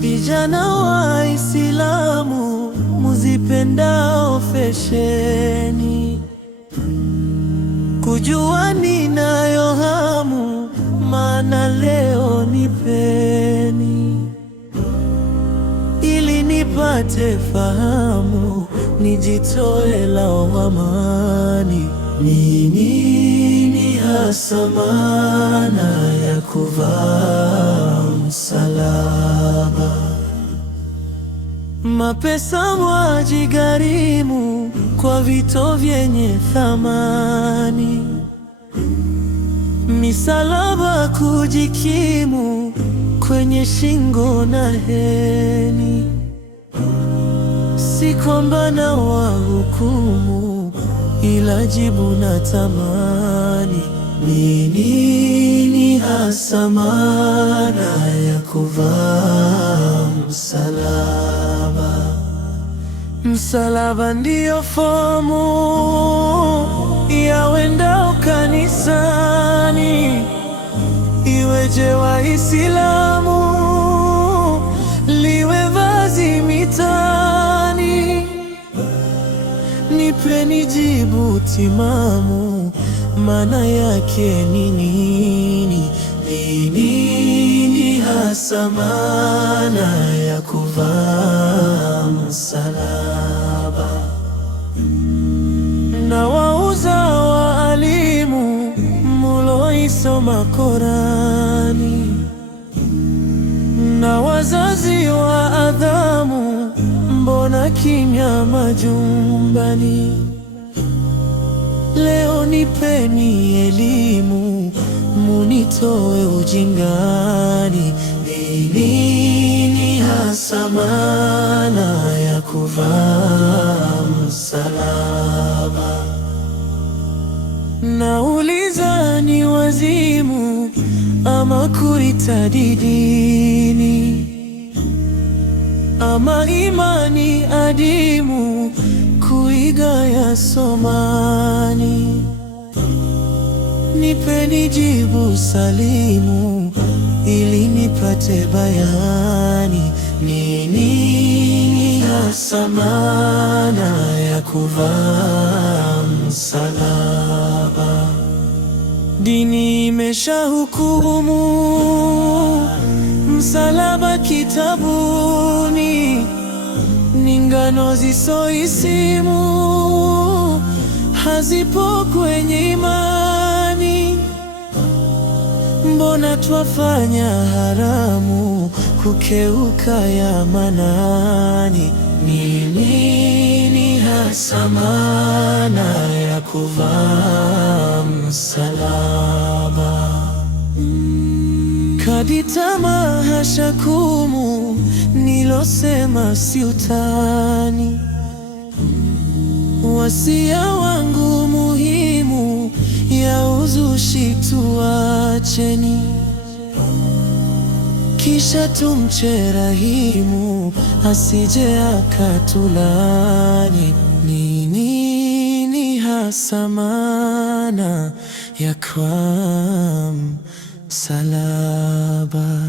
Vijana Waislamu muzipendao fesheni, kujua ninayo hamu, maana leo nipeni, ili nipate fahamu, nijitoe lawamani. Ni nini hasa maana ya kuvaa msalaba? Mapesa mwajigharimu kwa vito vyenye thamani, misalaba kujikimu kwenye shingo na heni. Si kwamba na wahukumu, ila jibu na tamani. Ni nini hasa maana ya kuvaa msalaba? Msalaba ndiyo fomu ya wendao kanisani, iweje Waislamu liwe vazi mitani. Nipeni jibu timamu, maana yake ni nini? Ni nini hasa maana ya kuvaa msalaba? Na wauza waalimu muloisoma Korani, na wazazi wa adhamu, mbona kimya majumbani? Leo nipeni elimu, munitoe ujingani. Ni nini hasa maana ya kuvaa msalaba? Nauliza, ni wazimu ama kuitadi dini, ama imani adimu kuiga ya somani? Nipeni jibu salimu, ili nipate bayani. Ni nini hasa maana ya kuvaa msalaba? Dini imeshahukumu msalaba kitabuni, ni ngano zisoisimu, hazipo kwenye imani. Mbona twafanya haramu kukeuka ya manani? Ni nini hasa maana ya kuvaa msalaba? Kadi tamahasha kumu, nilosema si utani. Wasia wangu muhimu, ya uzushi tuacheni, kisha tumche Rahimu, asije akatulani. Ni nini hasa maana ya kuvaa msalaba?